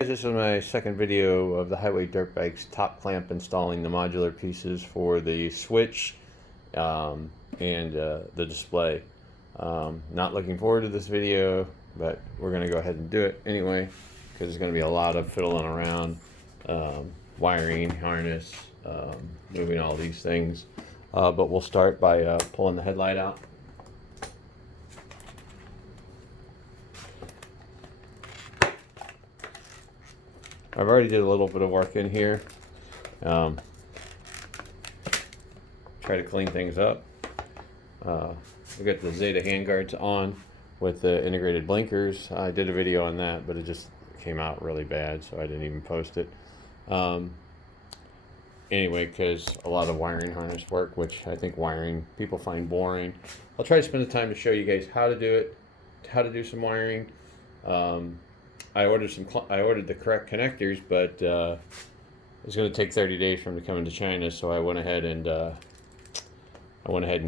This is my second video of the HighWay dirt bike's top clamp installing the modular pieces for the switch and the display. Not looking forward to this video, but we're going to go ahead and do it anyway because there's going to be a lot of fiddling around, wiring, harness, moving all these things. But we'll start by pulling the headlight out. I've already did a little bit of work in here. Try to clean things up. We got the Zeta handguards on with the integrated blinkers. I did a video on that, but it just came out really bad, so I didn't even post it. Anyway, because a lot of wiring harness work, which I think wiring people find boring. I'll try to spend the time to show you guys how to do it, how to do some wiring. I ordered the correct connectors, but it's going to take 30 days for them to come into China, so I went ahead and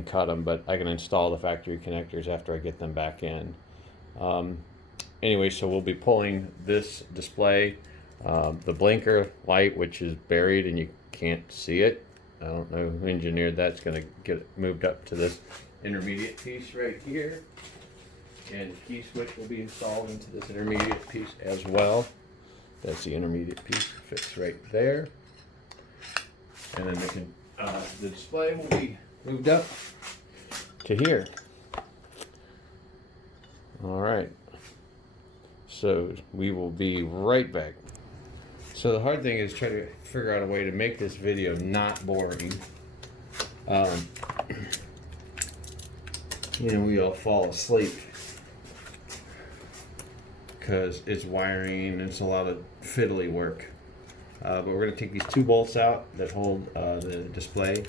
cut them. But I can install the factory connectors after I get them back in. Anyway, so we'll be pulling this display, the blinker light, which is buried and you can't see it. I don't know who engineered that. It's going to get moved up to this intermediate piece right here. And the key switch will be installed into this intermediate piece as well. That's the intermediate piece, fits right there. And then the display will be moved up to here. All right, so we will be right back. So the hard thing is try to figure out a way to make this video not boring. We all fall asleep because it's wiring and it's a lot of fiddly work. But we're going to take these two bolts out that hold the display.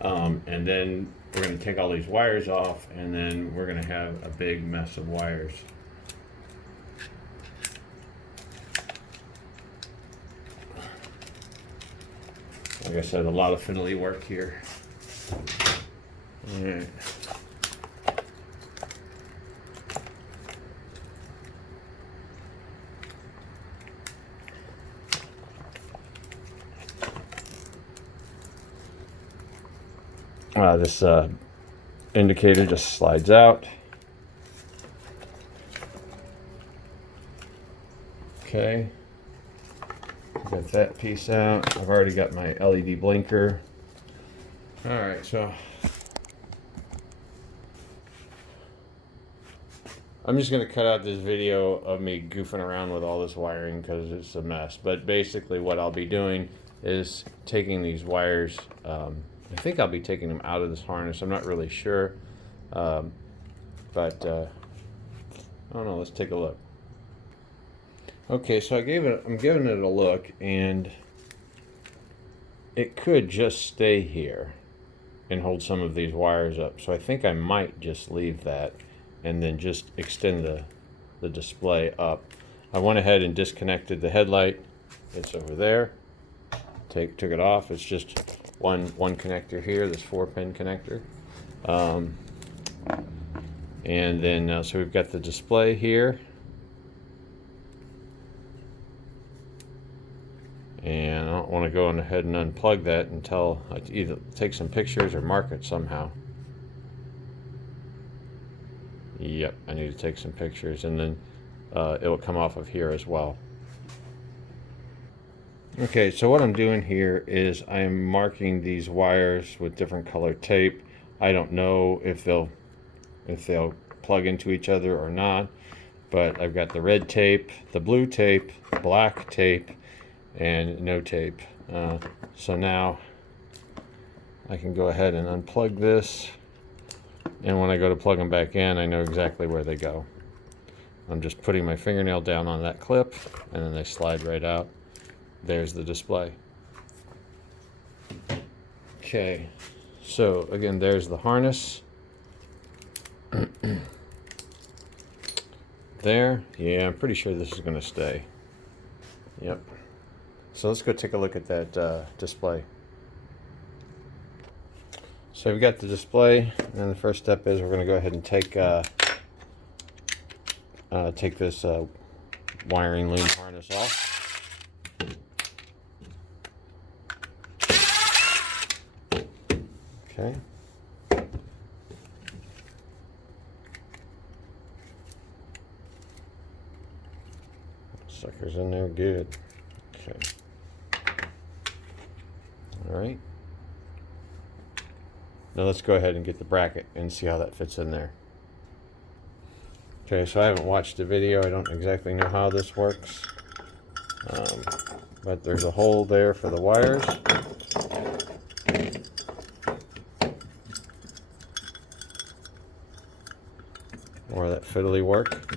And then we're going to take all these wires off, and then we're going to have a big mess of wires. Like I said, a lot of fiddly work here. All right. This indicator just slides out. Okay, got that piece out. I've already got my LED blinker. All right, so I'm just going to cut out this video of me goofing around with all this wiring because it's a mess. But basically what I'll be doing is taking these wires, I think I'll be taking them out of this harness. I'm not really sure, but I don't know. Let's take a look. Okay, so I'm giving it a look, and it could just stay here and hold some of these wires up. So I think I might just leave that and then just extend the display up. I went ahead and disconnected the headlight. It's over there. Took it off. It's just one connector here, this 4-pin connector. And then so we've got the display here. And I don't want to go ahead and unplug that until I either take some pictures or mark it somehow. Yep, I need to take some pictures, and then it will come off of here as well. Okay, so what I'm doing here is I'm marking these wires with different colored tape. I don't know if they'll plug into each other or not, but I've got the red tape, the blue tape, black tape, and no tape. So now I can go ahead and unplug this, and when I go to plug them back in, I know exactly where they go. I'm just putting my fingernail down on that clip, and then they slide right out. There's the display. Okay, so again, there's the harness. There, yeah, I'm pretty sure this is going to stay. Yep. So let's go take a look at that display. So we've got the display, and the first step is we're going to go ahead and take this wiring loom harness off. Okay. Sucker's in there good. Okay. All right. Now let's go ahead and get the bracket and see how that fits in there. Okay, so I haven't watched the video. I don't exactly know how this works. But there's a hole there for the wires. Or that fiddly work.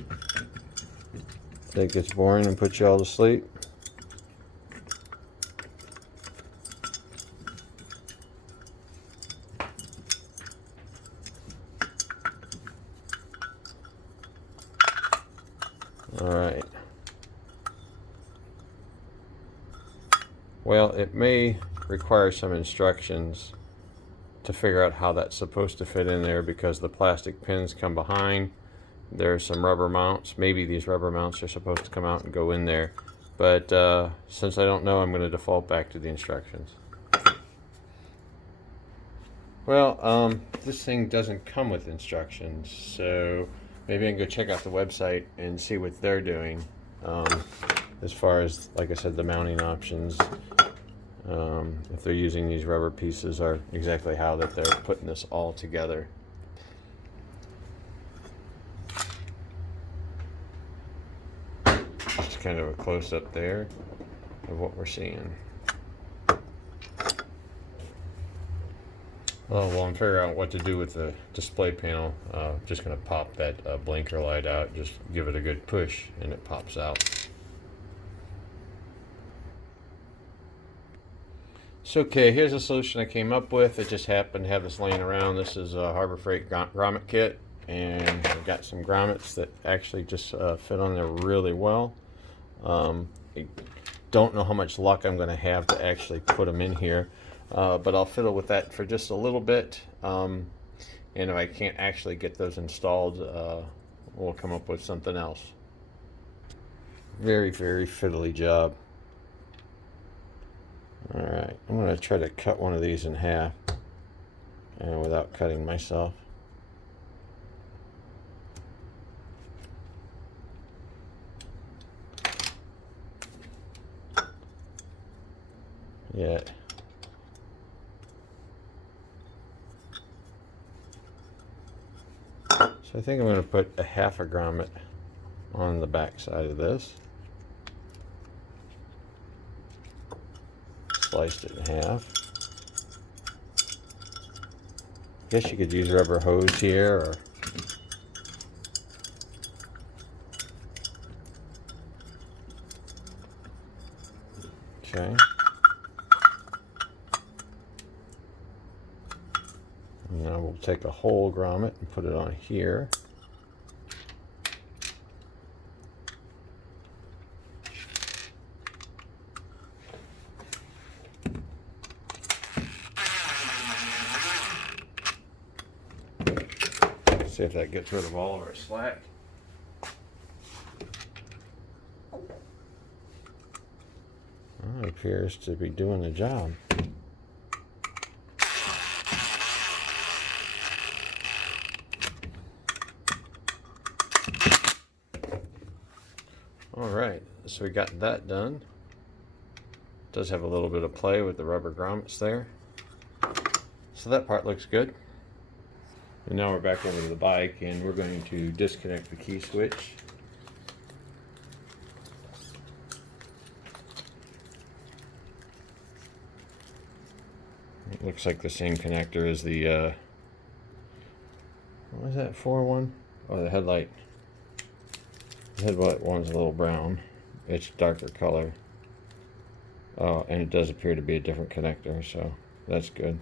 That gets boring and puts you all to sleep. Alright. Well, it may require some instructions to figure out how that's supposed to fit in there, because the plastic pins come behind. There's some rubber mounts. Maybe these rubber mounts are supposed to come out and go in there. But since I don't know, I'm going to default back to the instructions. Well, this thing doesn't come with instructions, so maybe I can go check out the website and see what they're doing as far as, like I said, the mounting options. If they're using these rubber pieces, or exactly how that they're putting this all together. Just kind of a close-up there of what we're seeing. Oh, well, I'm figuring out what to do with the display panel. Just going to pop that blinker light out. Just give it a good push and it pops out. So, okay, here's a solution I came up with. I just happened to have this laying around. This is a Harbor Freight grommet kit, and I've got some grommets that actually just fit on there really well. I don't know how much luck I'm going to have to actually put them in here, but I'll fiddle with that for just a little bit. And if I can't actually get those installed, we'll come up with something else. Very, very fiddly job. Alright, I'm going to try to cut one of these in half without cutting myself. Yeah. So I think I'm going to put a half a grommet on the back side of this. Sliced it in half. Guess you could use rubber hose here, or okay. Now we'll take a whole grommet and put it on here. See if that gets rid of all of our slack. Well, it appears to be doing the job. Alright, so we got that done. It does have a little bit of play with the rubber grommets there. So that part looks good. And now we're back over to the bike, and we're going to disconnect the key switch. It looks like the same connector as the, what was that for one? Oh, the headlight. The headlight one's a little brown. It's darker color. Oh, and it does appear to be a different connector, so that's good.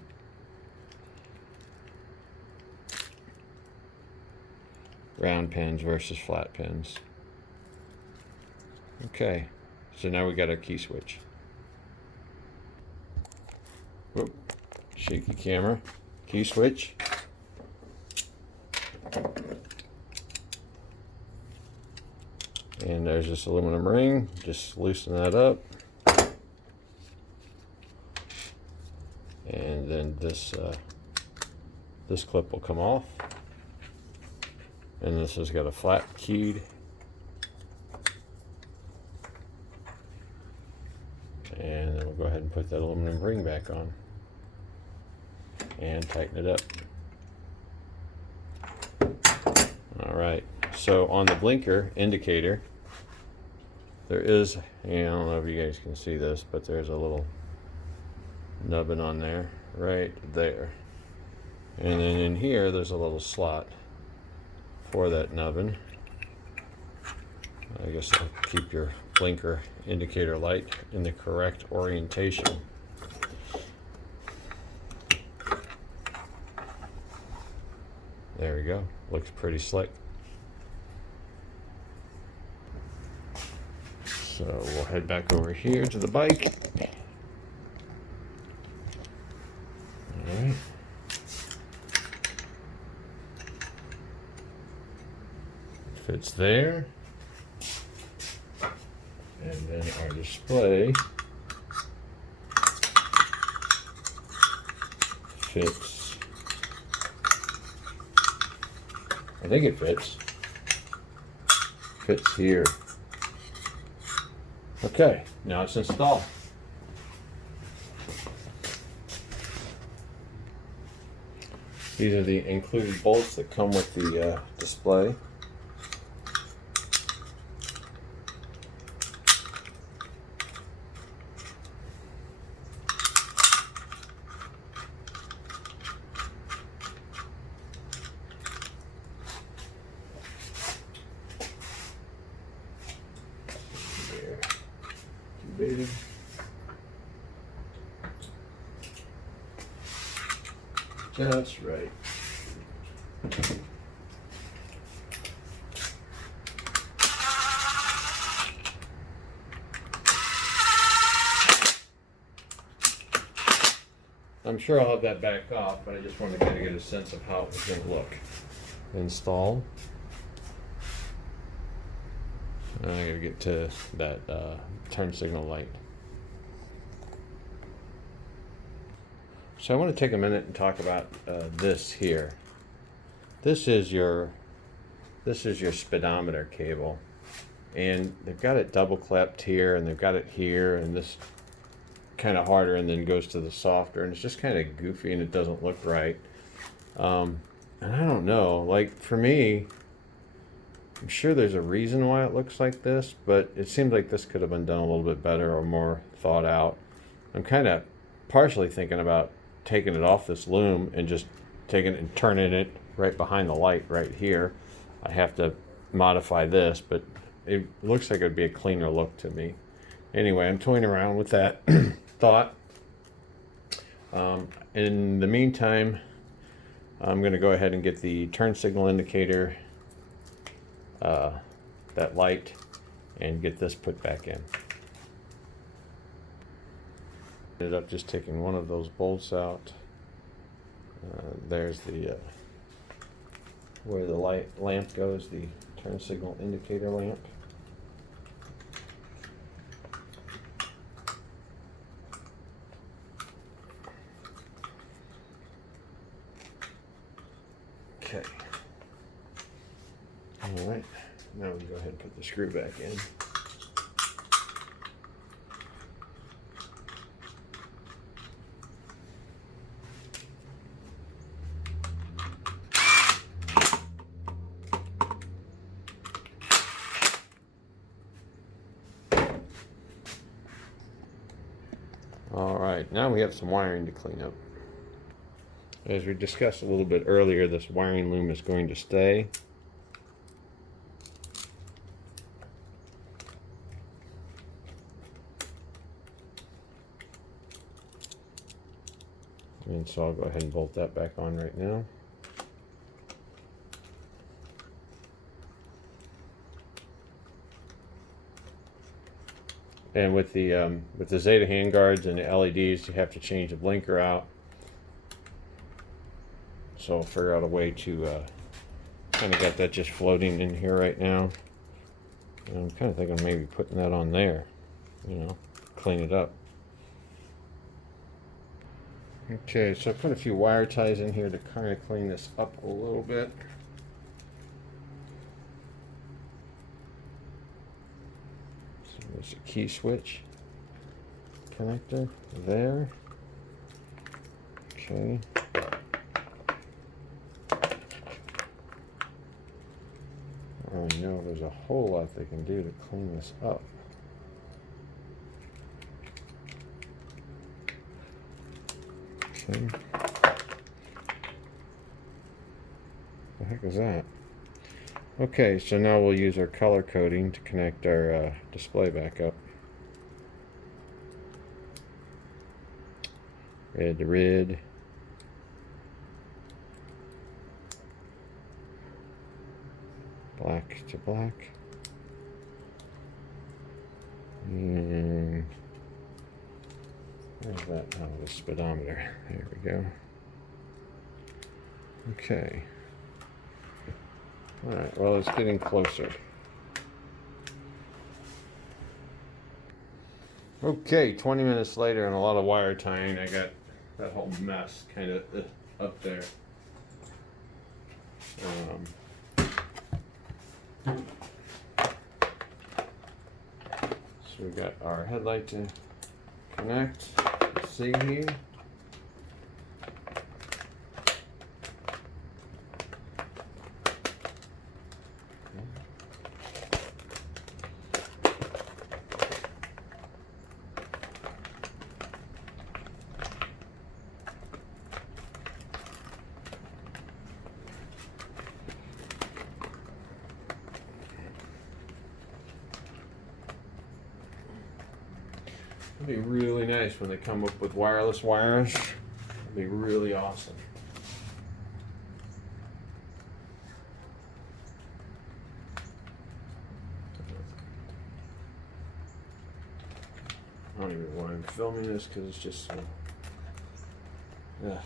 Round pins versus flat pins. Okay, so now we got our key switch. Whoop, shaky camera. Key switch. And there's this aluminum ring. Just loosen that up. And then this clip will come off. And this has got a flat keyed. And then we'll go ahead and put that aluminum ring back on. And tighten it up. Alright, so on the blinker indicator, there is, I don't know if you guys can see this, but there's a little nubbin on there, right there. And then in here, there's a little slot for that nubbin. I guess I'll keep your blinker indicator light in the correct orientation. There we go. Looks pretty slick. So we'll head back over here to the bike. All right. Fits there. And then our display fits. I think it fits. Fits here. Okay, now it's installed. These are the included bolts that come with the display. That's right. I'm sure I'll have that back off, but I just wanted to get a sense of how it was going to look. Install. I gotta get to that turn signal light. So I want to take a minute and talk about this here. This is your speedometer cable, and they've got it double clapped here, and they've got it here, and this kind of harder, and then goes to the softer, and it's just kind of goofy, and it doesn't look right. And I don't know. Like for me, I'm sure there's a reason why it looks like this, but it seems like this could have been done a little bit better or more thought out. I'm kind of partially thinking about taking it off this loom and just taking it and turning it right behind the light right here. I have to modify this, but it looks like it would be a cleaner look to me. Anyway, I'm toying around with that thought. In the meantime, I'm going to go ahead and get the turn signal indicator, that light, and get this put back in. Ended up just taking one of those bolts out. There's the where the lamp goes, the turn signal indicator lamp. Okay. All right. Now we can go ahead and put the screw back in. All right, now we have some wiring to clean up. As we discussed a little bit earlier, this wiring loom is going to stay. And so I'll go ahead and bolt that back on right now. And with the Zeta handguards and the LEDs, you have to change the blinker out. So I'll figure out a way to kind of get that just floating in here right now. And I'm kind of thinking maybe putting that on there, you know, clean it up. Okay, so I put a few wire ties in here to kind of clean this up a little bit. So there's a key switch connector there. Okay. Oh no, there's a whole lot they can do to clean this up. Okay. The heck is that? Okay, so now we'll use our color coding to connect our display back up. Red to red. Black to black. And where's that? Oh, the speedometer. There we go. Okay. Alright, well, it's getting closer. Okay, 20 minutes later and a lot of wire tying. I got that whole mess kind of up there. So we got our headlight to connect. Let's see here. It'd be really nice when they come up with wireless wires. It'd be really awesome. I don't even want to filming this because it's just so, yeah.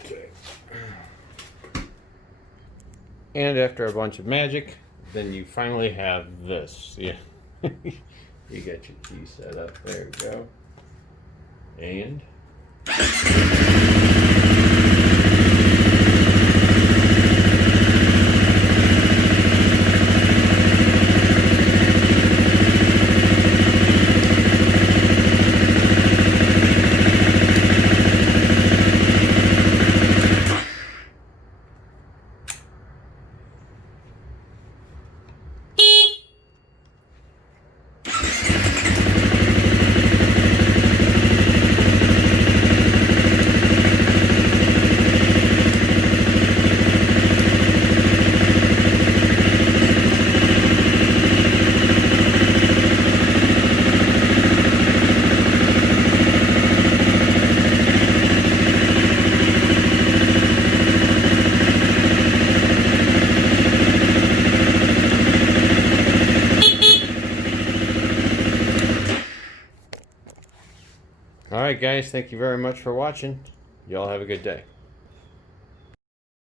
Okay. And after a bunch of magic, then you finally have this. Yeah. You got your key set up. There we go. And all right, guys, thank you very much for watching. Y'all have a good day.